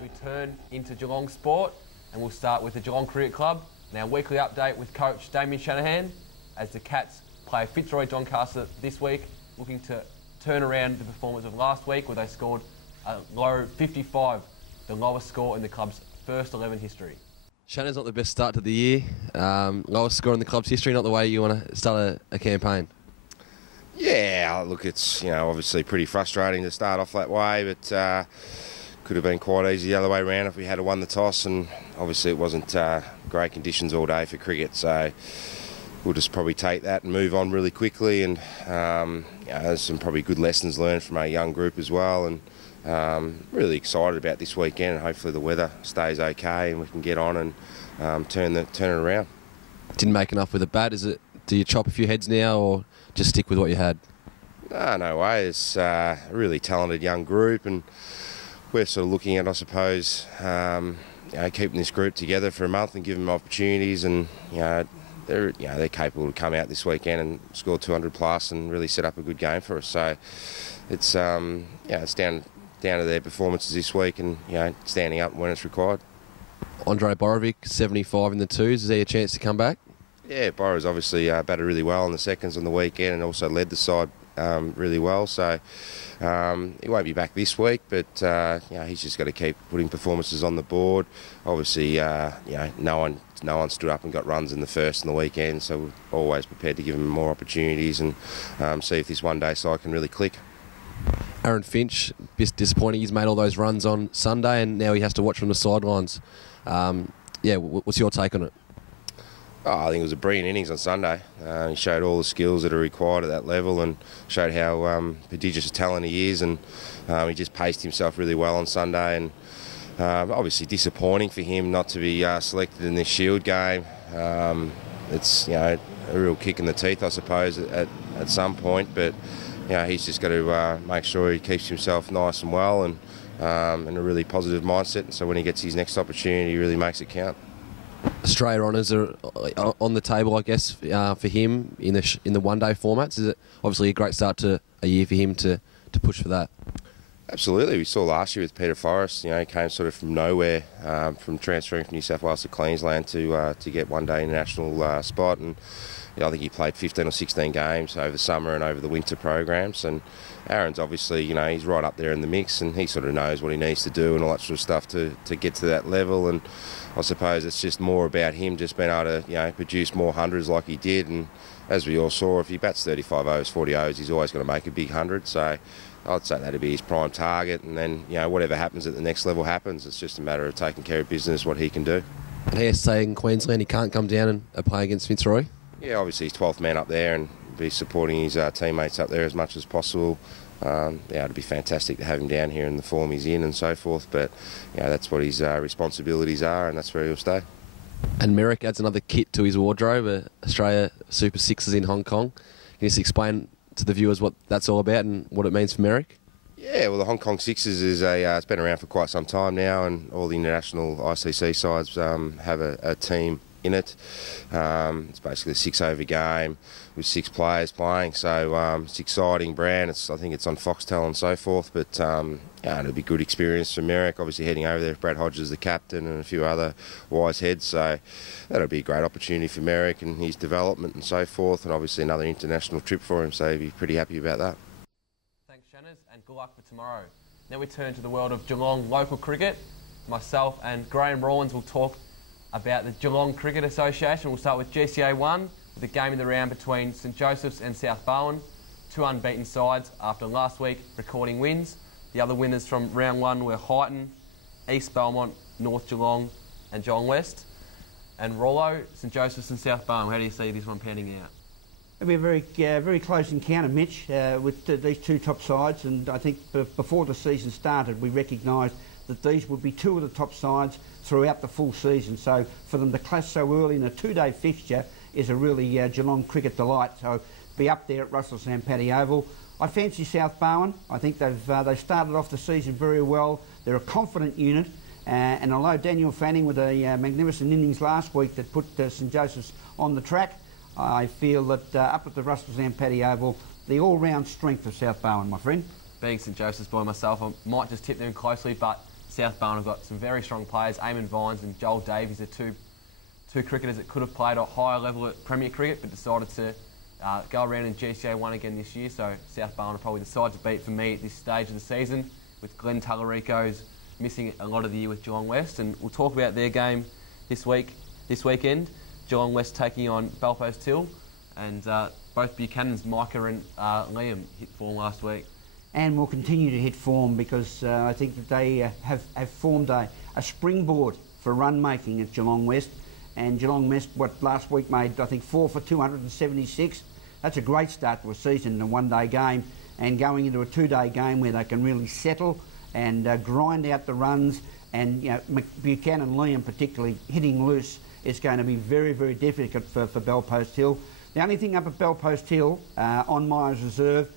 as we turn into Geelong Sport, and we'll start with the Geelong Cricket Club. Now, weekly update with coach Damien Shanahan as the Cats play Fitzroy Doncaster this week, looking to turn around the performance of last week where they scored a low 55, the lowest score in the club's first 11 history. Shannon's not the best start to the year. Lowest score in the club's history, not the way you want to start a campaign. Yeah, look, it's obviously pretty frustrating to start off that way, but could have been quite easy the other way around if we had won the toss, and obviously it wasn't great conditions all day for cricket, so we'll just probably take that and move on really quickly. And there's some probably good lessons learned from our young group as well, and really excited about this weekend, and hopefully the weather stays okay and we can get on and turn it around. Didn't make enough with a bat. Do you chop a few heads now, or just stick with what you had? No way. It's a really talented young group, and we're sort of looking at, I suppose, keeping this group together for a month and giving them opportunities, and they're capable to come out this weekend and score 200 plus and really set up a good game for us. So it's it's down to their performances this week, and standing up when it's required. Andre Borovic, 75 in the twos. Is there a chance to come back? Yeah, Boro's obviously batted really well in the seconds on the weekend and also led the side really well. So he won't be back this week, but he's just got to keep putting performances on the board. Obviously, no one stood up and got runs in the first and the weekend, so we're always prepared to give him more opportunities and see if this one-day side can really click. Aaron Finch, bit disappointing. He's made all those runs on Sunday, and now he has to watch from the sidelines. What's your take on it? I think it was a brilliant innings on Sunday. He showed all the skills that are required at that level and showed how prodigious a talent he is, and he just paced himself really well on Sunday. And obviously disappointing for him not to be selected in this Shield game. It's a real kick in the teeth, I suppose, at some point, but he's just got to make sure he keeps himself nice and well and in a really positive mindset, so when he gets his next opportunity, he really makes it count. Australia honours are on the table, I guess, for him in the one-day formats. Is it obviously a great start to a year for him to push for that? Absolutely. We saw last year with Peter Forrest, he came sort of from nowhere, from transferring from New South Wales to Queensland to get one-day international spot, and I think he played 15 or 16 games over the summer and over the winter programs. And Aaron's obviously, he's right up there in the mix, and he sort of knows what he needs to do and all that sort of stuff to get to that level. And I suppose it's just more about him just being able to, produce more hundreds like he did. And as we all saw, if he bats 35 overs, 40 overs, he's always going to make a big 100. So I'd say that'd be his prime target. And then, whatever happens at the next level happens. It's just a matter of taking care of business, what he can do. And he has to say in Queensland he can't come down and play against Fitzroy? Yeah, obviously he's 12th man up there and be supporting his teammates up there as much as possible. It'd be fantastic to have him down here in the form he's in and so forth, but that's what his responsibilities are, and that's where he'll stay. And Merrick adds another kit to his wardrobe, Australia Super Sixes in Hong Kong. Can you just explain to the viewers what that's all about and what it means for Merrick? Yeah, well, the Hong Kong Sixes is it's been around for quite some time now, and all the international ICC sides have a team in it. It's basically a 6-over game with 6 players playing, so it's an exciting brand. I think it's on Foxtel and so forth, but it'll be a good experience for Merrick, obviously heading over there. Brad Hodges the captain and a few other wise heads, so that'll be a great opportunity for Merrick and his development and so forth, and obviously another international trip for him, so he'll be pretty happy about that. Thanks, Shanners, and good luck for tomorrow. Now we turn to the world of Geelong local cricket. Myself and Graham Rawlins will talk about the Geelong Cricket Association. We'll start with GCA 1, with a game in the round between St Joseph's and South Barwon. 2 unbeaten sides after last week recording wins. The other winners from round 1 were Highton, East Belmont, North Geelong and Geelong West. And Rollo, St Joseph's and South Barwon. How do you see this one panning out? It'll be a very close encounter, Mitch, with these 2 top sides, and I think before the season started we recognised that these would be 2 of the top sides throughout the full season. So for them to clash so early in a 2-day fixture is a really Geelong cricket delight. So be up there at Russell Sampaddy Oval. I fancy South Barwon. I think they've started off the season very well. They're a confident unit, and although Daniel Fanning with a magnificent innings last week that put St Joseph's on the track, I feel that up at the Russell Sampaddy Oval, the all-round strength of South Barwon, my friend. Being St Joseph's boy myself, I might just tip them closely, but South Barwon have got some very strong players. Eamon Vines and Joel Davies are two cricketers that could have played at a higher level at Premier Cricket but decided to go around in GCA 1 again this year. So South Barwon are probably the side to beat for me at this stage of the season, with Glenn Tallarico's missing a lot of the year with Geelong West. And we'll talk about their game this weekend. Geelong West taking on Belpost Hill, and both Buchanan's Micah and Liam hit form last week. And will continue to hit form because I think that they have formed a springboard for run making at Geelong West. And Geelong West, last week made, I think, 4 for 276. That's a great start to a season in a one-day game, and going into a two-day game where they can really settle and grind out the runs. And Buchanan, Liam particularly, hitting loose, is going to be very, very difficult for Belpost Hill. The only thing up at Belpost Hill, on Myers Reserve,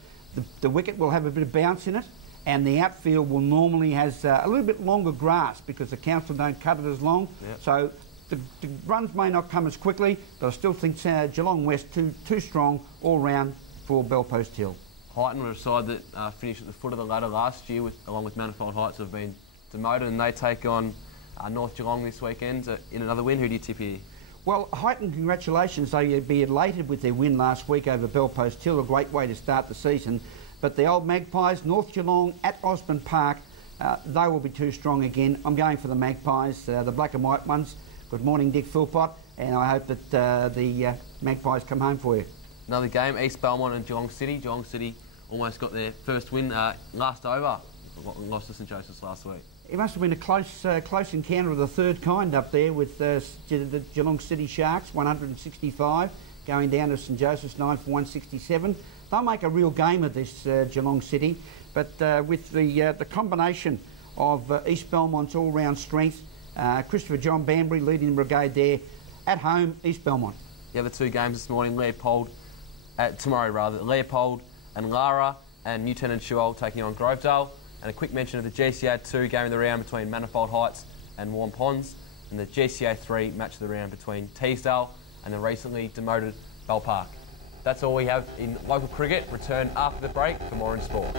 the wicket will have a bit of bounce in it, and the outfield will normally has a little bit longer grass because the council don't cut it as long. Yep. So the runs may not come as quickly, but I still think Geelong West too strong all round for Belpost Hill. Highton were a side that finished at the foot of the ladder last year, along with Manifold Heights, who have been demoted, and they take on North Geelong this weekend in another win. Who do you tip here? Well, Highton, congratulations. They'd be elated with their win last week over Belpost Hill, a great way to start the season. But the old Magpies, North Geelong at Osborne Park, they will be too strong again. I'm going for the Magpies, the black and white ones. Good morning, Dick Philpott, and I hope that the Magpies come home for you. Another game, East Belmont and Geelong City. Geelong City almost got their first win last over. Lost to St Joseph's last week. It must have been a close encounter of the third kind up there with the Geelong City Sharks, 165, going down to St Joseph's 9 for 167. They'll make a real game of this Geelong City, but with the combination of East Belmont's all-round strength, Christopher John Banbury leading the brigade there, at home, East Belmont. The other two games this morning, Leopold and Lara, and Newton and Shuol taking on Grovedale. And a quick mention of the GCA 2 game of the round between Manifold Heights and Warm Ponds, and the GCA 3 match of the round between Teesdale and the recently demoted Bell Park. That's all we have in local cricket. Return after the break for more in sport.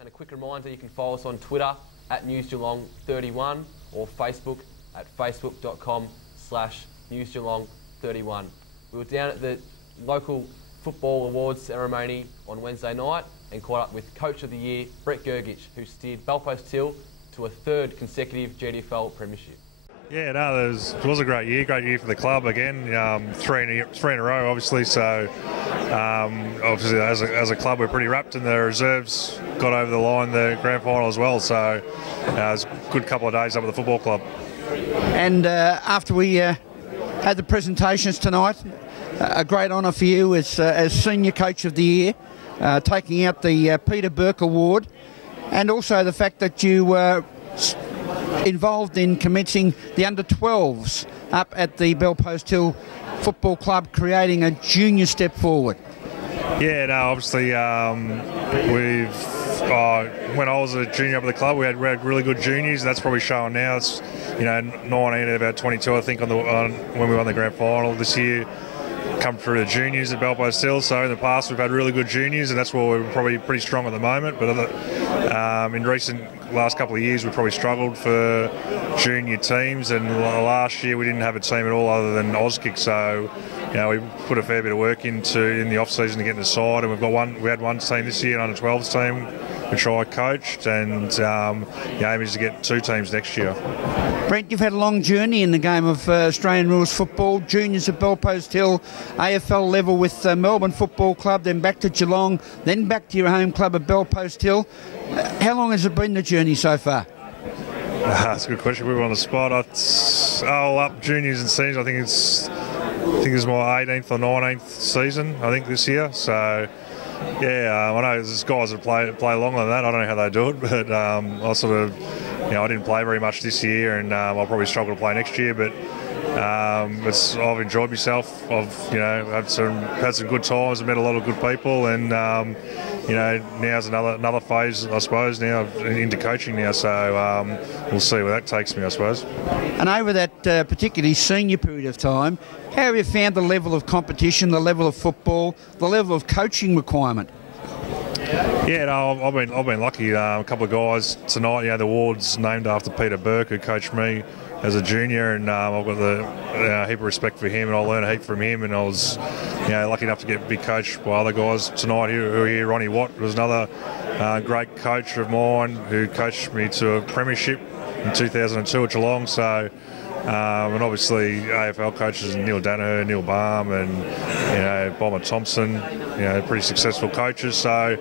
And a quick reminder, you can follow us on Twitter at NewsGeelong31 or Facebook at facebook.com/NewsGeelong31. We were down at the local football awards ceremony on Wednesday night and caught up with Coach of the Year, Brett Gergich, who steered Belpost Hill to a third consecutive GDFL premiership. Yeah, no, it was a great year for the club again. Three in a row, obviously. So, obviously, as a club, we're pretty wrapped, and the reserves got over the line the grand final as well. So, it was a good couple of days up at the football club. And after we had the presentations tonight, a great honour for you as Senior Coach of the Year, taking out the Peter Burke Award, and also the fact that you were involved in commencing the under-12s up at the Belpost Hill Football Club, creating a junior step forward. Yeah, no, obviously when I was a junior up at the club, we had really good juniors, and that's probably showing now. It's 19 out of about 22, I think, when we won the grand final this year, come through the juniors at Belpost Hill. So in the past, we've had really good juniors, and that's where we're probably pretty strong at the moment. But in recent last couple of years, we've probably struggled for junior teams, and last year we didn't have a team at all other than Auskick. So we put a fair bit of work in the off season to get in the side, and we had one team this year, an under-12s team, which I coached, and the aim is to get two teams next year. Brent, you've had a long journey in the game of Australian rules football, juniors at Belpost Hill, AFL level with Melbourne Football Club, then back to Geelong, then back to your home club at Belpost Hill. How long has it been, the journey so far? That's a good question. We were on the spot. Up juniors and seniors, I think it's my 18th or 19th season, I think, this year. So, yeah, I know there's guys that play longer than that. I don't know how they do it, but I didn't play very much this year, and I'll probably struggle to play next year. But I've enjoyed myself. I've had some good times. I've met a lot of good people, and now's another phase, I suppose, now into coaching now. So we'll see where that takes me, I suppose. And over that particularly senior period of time, how have you found the level of competition, the level of football, the level of coaching requirement? Yeah, no, I've been lucky. A couple of guys tonight. The award's named after Peter Burke, who coached me as a junior, and I've got a heap of respect for him, and I learned a heap from him. And I was, lucky enough to be coached by other guys tonight who are here. Ronnie Watt was another great coach of mine who coached me to a premiership in 2002 at Geelong. So. And obviously AFL coaches Neil Danaher, Neil Baum, and Bomber Thompson, pretty successful coaches. So,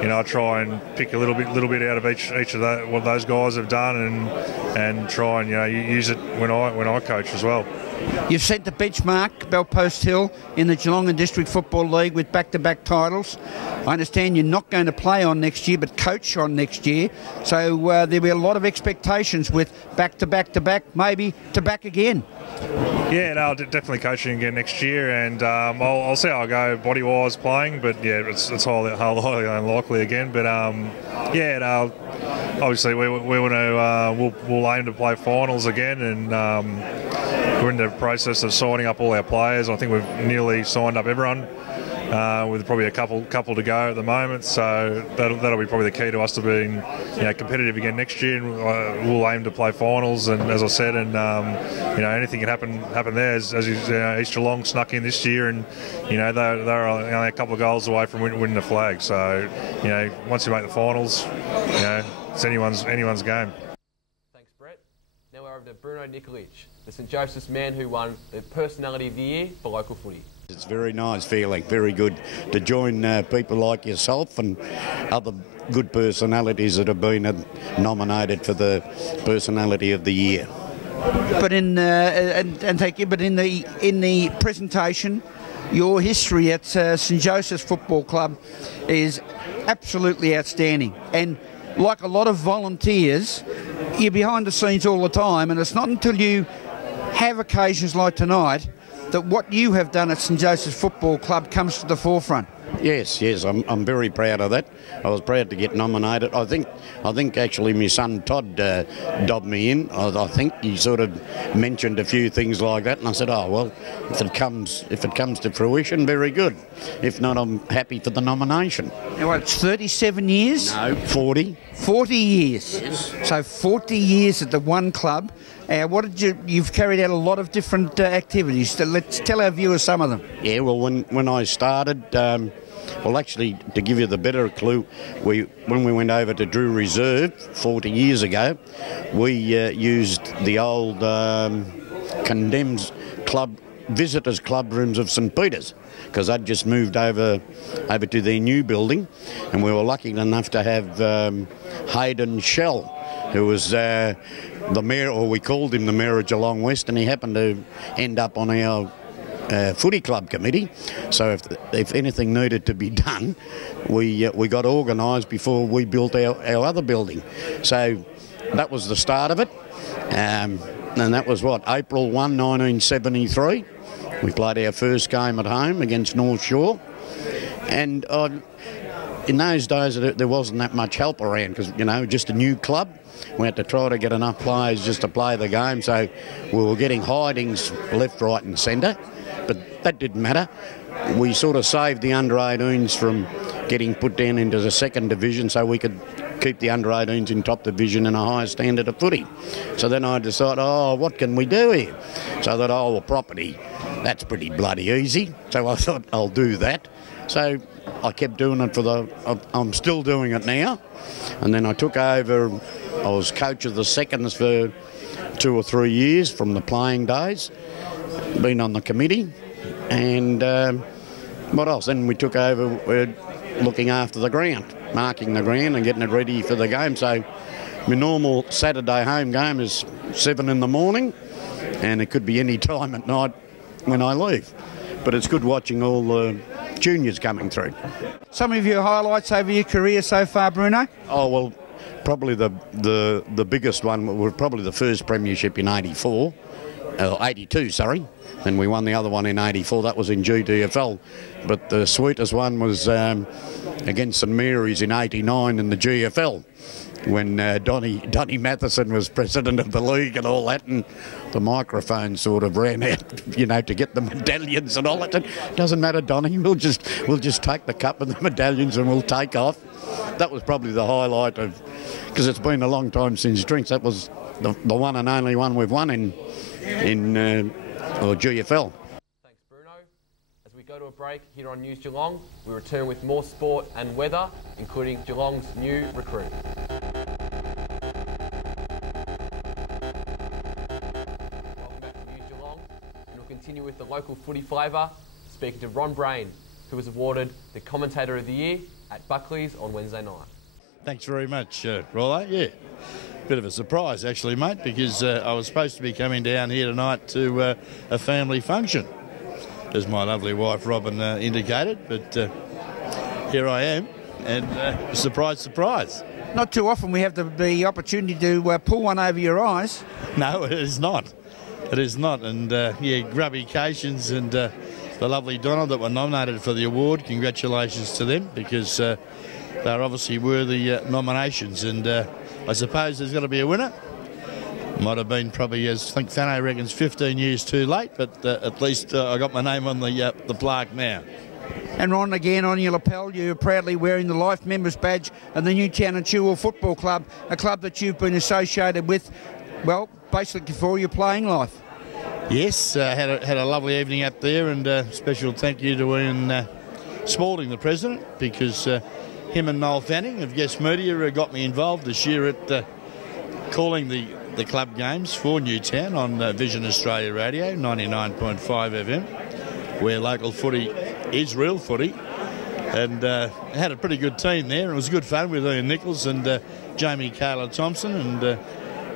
I try and pick a little bit out of each of that, what those guys have done, and try and use it when I coach as well. You've set the benchmark, Belpost Hill, in the Geelong and District Football League with back-to-back titles. I understand you're not going to play on next year, but coach on next year. So there'll be a lot of expectations with back-to-back-to-back, maybe to back again. Yeah, no, definitely coaching again next year, and I'll see how I go body-wise playing, but yeah, it's highly unlikely again. But obviously we'll aim to play finals again, and we're in the process of signing up all our players. I think we've nearly signed up everyone, with probably a couple to go at the moment. So that'll be probably the key to us to being competitive again next year. And we'll aim to play finals. And as I said, and anything can happen there. As East Geelong snuck in this year, and they're only a couple of goals away from winning the flag. So once you make the finals, it's anyone's game. Thanks, Brett. Now we're over to Bruno Nikolic, the St Joseph's man who won the Personality of the Year for local footy. It's a very nice feeling, very good to join people like yourself and other good personalities that have been nominated for the Personality of the Year. But thank you. But in the presentation, your history at St Joseph's Football Club is absolutely outstanding. And like a lot of volunteers, you're behind the scenes all the time, and it's not until you have occasions like tonight that what you have done at St Joseph's Football Club comes to the forefront. Yes, I'm very proud of that. I was proud to get nominated. I think actually my son Todd dobbed me in. I think he sort of mentioned a few things like that, and I said, oh well, if it comes to fruition, very good. If not, I'm happy for the nomination. Now, it's 37 years? No, 40. 40 years. Yes. So 40 years at the one club. You've carried out a lot of different activities. So let's tell our viewers some of them. Yeah, well, when I started, actually, to give you the better clue, when we went over to Drew Reserve 40 years ago, we used the old condemned visitors' club rooms of St Peter's, because I'd just moved over to their new building, and we were lucky enough to have Hayden Shell, who was the mayor, or we called him the mayor of Geelong West, and he happened to end up on our footy club committee. So if anything needed to be done, we got organised before we built our other building. So that was the start of it, and that was April 1, 1973. We played our first game at home against North Shore, and in those days there wasn't that much help around, because just a new club. We had to try to get enough players just to play the game, so we were getting hidings left, right and centre, but that didn't matter. We sort of saved the under-18s from getting put down into the second division, so we could keep the under-18s in top division and a higher standard of footy. So then I decided, what can we do here? So I thought, property, that's pretty bloody easy. So I thought, I'll do that. So I kept doing it I'm still doing it now. And then I took over, I was coach of the seconds for 2 or 3 years from the playing days, been on the committee, and what else? Then we took over looking after the ground, marking the ground and getting it ready for the game. So my normal Saturday home game is 7 in the morning, and it could be any time at night when I leave. But it's good watching all the juniors coming through. Some of your highlights over your career so far, Bruno? Oh, well, probably the biggest one was probably the first premiership in '84. 82, sorry, and we won the other one in 84. That was in GDFL. But the sweetest one was against St Mary's in 89 in the GFL, when Donny Matheson was president of the league and all that, and the microphone sort of ran out, you know, to get the medallions and all that. Doesn't matter, Donny, we'll just take the cup and the medallions and we'll take off. That was probably the highlight of, because it's been a long time since drinks. That was the one and only one we've won in GFL. Thanks, Bruno. As we go to a break here on News Geelong, we return with more sport and weather, including Geelong's new recruit. Welcome back to News Geelong, and we'll continue with the local footy flavour, speaking to Ron Brain, who was awarded the Commentator of the Year at Buckley's on Wednesday night. Thanks very much, Rollo. Yeah, bit of a surprise actually, mate, because I was supposed to be coming down here tonight to a family function, as my lovely wife Robin indicated, but here I am, and surprise, surprise. Not too often we have the opportunity to pull one over your eyes. No, it is not. It is not, and yeah, grubbications and the lovely Donald that were nominated for the award. Congratulations to them, because they're obviously worthy nominations, and I suppose there's got to be a winner. Might have been probably, as I think Fano reckons, 15 years too late, but at least I got my name on the plaque now. And Ron, again on your lapel, you're proudly wearing the Life Members Badge of the Newtown and Chilwell Football Club, a club that you've been associated with, well, basically for all your playing life. Yes, had a lovely evening up there, and special thank you to Ian Spalding, the president, because him and Noel Fanning of Guest Media got me involved this year at calling the club games for Newtown on Vision Australia Radio, 99.5 FM, where local footy is real footy, and had a pretty good team there. It was good fun with Ian Nichols and Jamie Carla-Thompson, and of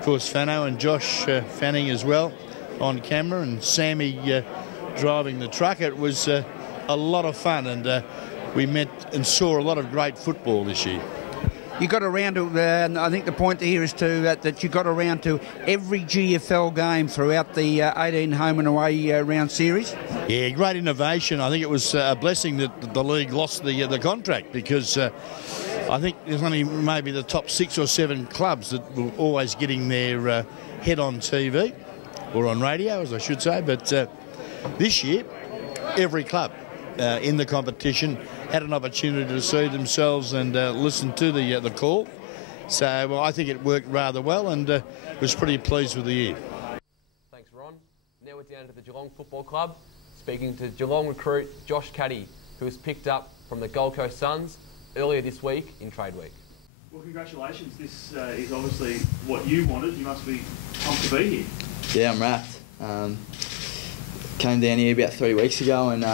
course Fano and Josh Fanning as well on camera, and Sammy driving the truck. It was a lot of fun, and we met and saw a lot of great football this year. You got around to, and I think the point here is to that you got around to every GFL game throughout the 18 home and away round series. Yeah, great innovation. I think it was a blessing that the league lost the contract, because I think there's only maybe the top 6 or 7 clubs that were always getting their head on TV, or on radio, as I should say. But this year, every club in the competition had an opportunity to see themselves and listen to the call. So well, I think it worked rather well, and was pretty pleased with the year. Thanks, Ron. Now we're down to the Geelong Football Club, speaking to Geelong recruit Josh Caddy, who was picked up from the Gold Coast Suns earlier this week in Trade Week. Well, congratulations. This is obviously what you wanted. You must be pumped to be here. Yeah, I'm wrapped. Came down here about 3 weeks ago, and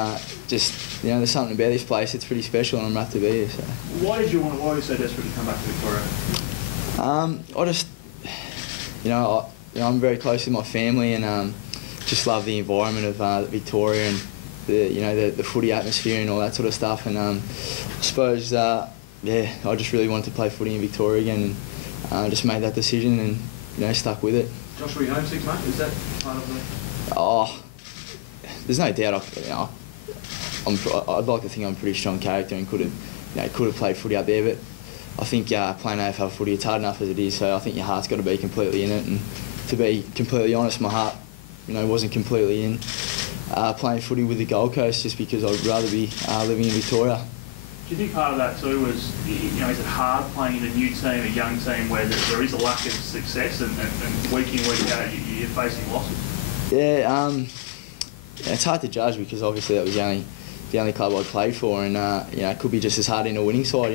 just, you know, there's something about this place. It's pretty special, and I'm wrapped to be here. So. Why were you so desperate to come back to Victoria? I just, I'm very close with my family, and just love the environment of Victoria, and the footy atmosphere and all that sort of stuff. And I suppose, I just really wanted to play footy in Victoria again, and just made that decision, and stuck with it. Josh, were you homesick, mate? Is that part of the... Oh, there's no doubt. I'd like to think I'm a pretty strong character and could have played footy up there, but I think playing AFL footy, it's hard enough as it is. So I think your heart's got to be completely in it. And to be completely honest, my heart, wasn't completely in playing footy with the Gold Coast, just because I'd rather be living in Victoria. Do you think part of that too was, is it hard playing in a new team, a young team, where there is a lack of success, and week in, week out, you're facing losses? Yeah, it's hard to judge, because obviously that was the only club I'd played for, and it could be just as hard in a winning side.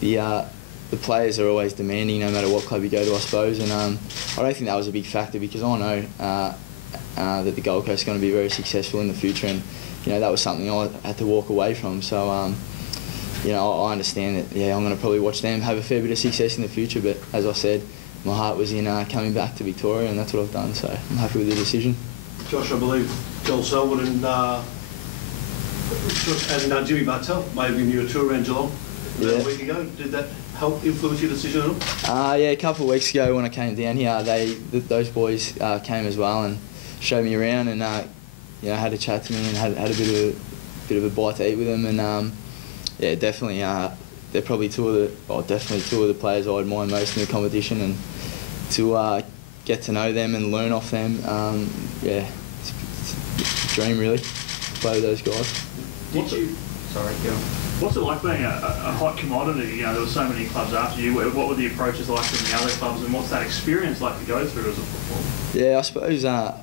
The players are always demanding, no matter what club you go to, I suppose, and I don't think that was a big factor, because I know that the Gold Coast is going to be very successful in the future, and that was something I had to walk away from. So I understand that. Yeah, I'm going to probably watch them have a fair bit of success in the future, but as I said, my heart was in coming back to Victoria, and that's what I've done. So I'm happy with the decision. Josh, I believe Joel Selwood and Jimmy Bartell may have given you a tour around Geelong about a week ago. Did that help influence your decision at all? Yeah, a couple of weeks ago when I came down here, those boys came as well, and showed me around and you know, had a chat to me and had a bit of a bite to eat with them. And yeah, definitely they're probably definitely two of the players I admire most in the competition, and to get to know them and learn off them, yeah, it's a dream really to play with those guys. What's it like being a hot commodity? You know, there were so many clubs after you. What were the approaches like from the other clubs, and what's that experience like to go through as a footballer? Yeah, I suppose. I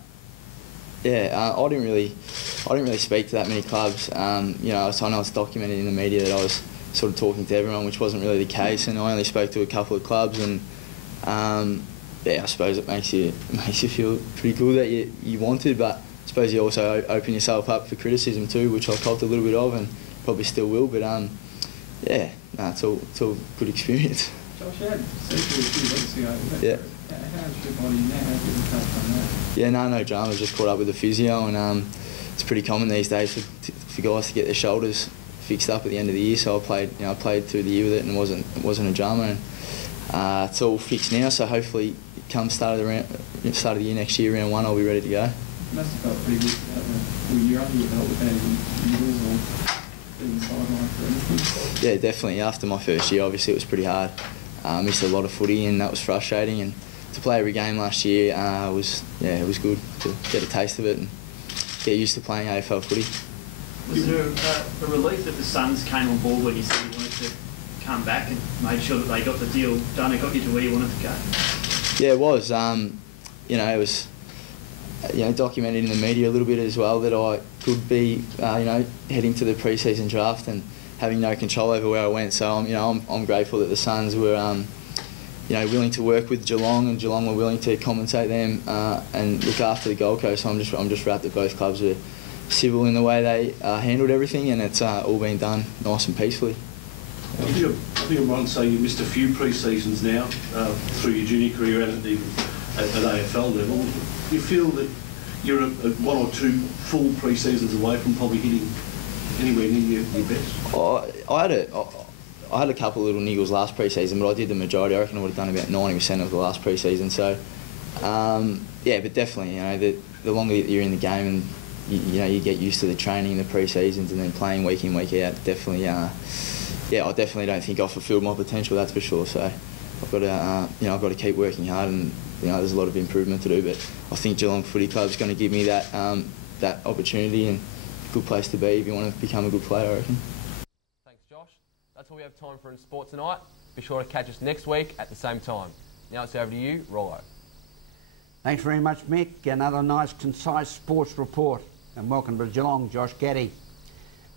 didn't really speak to that many clubs. You know, I know it's documented in the media that I was sort of talking to everyone, which wasn't really the case, and I only spoke to a couple of clubs. And yeah, I suppose it makes you feel pretty cool that you wanted, but I suppose you also open yourself up for criticism too, which I copped a little bit of, and probably still will. But yeah, no, it's all good experience. Josh, you had surgery a few weeks ago. Yeah. How's your body now? How's your recovery from that? Yeah, no drama. Just caught up with the physio, and it's pretty common these days for guys to get their shoulders fixed up at the end of the year. So I played through the year with it, and it wasn't a drama. And it's all fixed now. So hopefully, come start of the year next year, round 1, I'll be ready to go. Must have felt pretty good when you're under your belt with that injuries or being sidelined for anything. Yeah, definitely. After my first year, obviously it was pretty hard. Missed a lot of footy, and that was frustrating. And to play every game last year it was good to get a taste of it and get used to playing AFL footy. Was there a relief that the Suns came on board when you said you wanted to come back and made sure that they got the deal done and got you to where you wanted to go? Yeah, it was. You know, it was documented in the media a little bit as well that I could be heading to the pre-season draft and having no control over where I went. So I'm grateful that the Suns were willing to work with Geelong, and Geelong were willing to compensate them and look after the Gold Coast. So I'm just wrapped that both clubs were civil in the way they handled everything, and it's all been done nice and peacefully. I think everyone say you missed a few pre-seasons now through your junior career and even at AFL level. Do you feel that you're one or two full pre-seasons away from probably hitting anywhere near your best? I had a couple of little niggles last pre-season, but I did the majority. I reckon I would have done about 90% of the last pre-season. So, yeah, but definitely, the longer that you're in the game and you get used to the training, the pre-seasons, and then playing week in, week out, definitely, I definitely don't think I fulfilled my potential. That's for sure. So, I've got to keep working hard, and there's a lot of improvement to do. But I think Geelong Footy Club is going to give me that opportunity, and a good place to be if you want to become a good player, I reckon. Thanks, Josh. That's all we have time for in sport tonight. Be sure to catch us next week at the same time. Now it's over to you, Rollo. Thanks very much, Mick. Another nice, concise sports report. And welcome to Geelong, Josh Gaddy.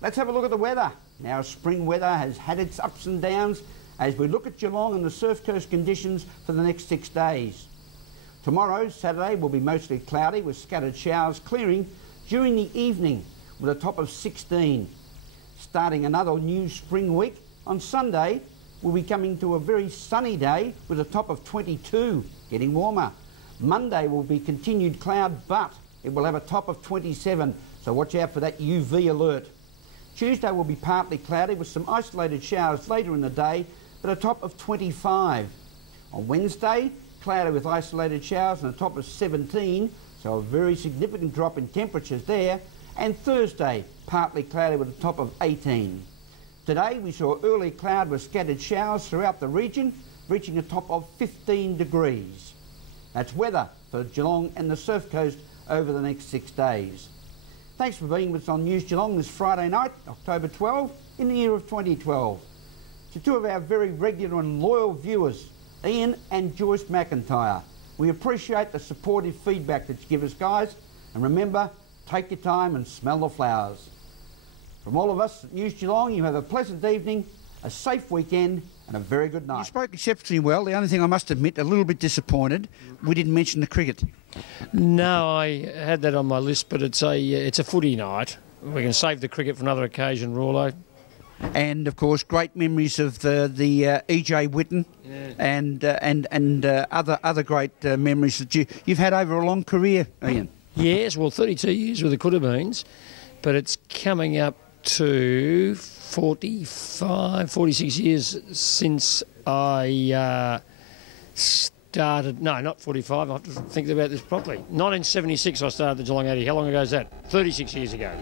Let's have a look at the weather. Now, spring weather has had its ups and downs as we look at Geelong and the Surf Coast conditions for the next 6 days. Tomorrow, Saturday, will be mostly cloudy with scattered showers clearing during the evening with a top of 16. Starting another new spring week, on Sunday, we'll be coming to a very sunny day with a top of 22, getting warmer. Monday will be continued cloud, but it will have a top of 27, so watch out for that UV alert. Tuesday will be partly cloudy with some isolated showers later in the day, but a top of 25. On Wednesday, cloudy with isolated showers and a top of 17, so a very significant drop in temperatures there. And Thursday, partly cloudy with a top of 18. Today we saw early cloud with scattered showers throughout the region, reaching a top of 15 degrees. That's weather for Geelong and the Surf Coast over the next 6 days. Thanks for being with us on News Geelong this Friday night, October 12, in the year of 2012. To two of our very regular and loyal viewers, Ian and Joyce McIntyre, we appreciate the supportive feedback that you give us, guys, and remember, take your time and smell the flowers. From all of us at News Geelong, you have a pleasant evening, a safe weekend, and a very good night. You spoke exceptionally well. The only thing I must admit, a little bit disappointed, we didn't mention the cricket. No, I had that on my list, but it's a footy night. We can save the cricket for another occasion, Rawlo. And of course, great memories of the E.J. Whitten, yeah, and other great memories that you've had over a long career, Ian. Yes, well, 32 years with the Coodabbeens, but it's coming up to 46 years since I started, no, not 45, I have to think about this properly. 1976 I started the Geelong 80. How long ago is that? 36 years ago.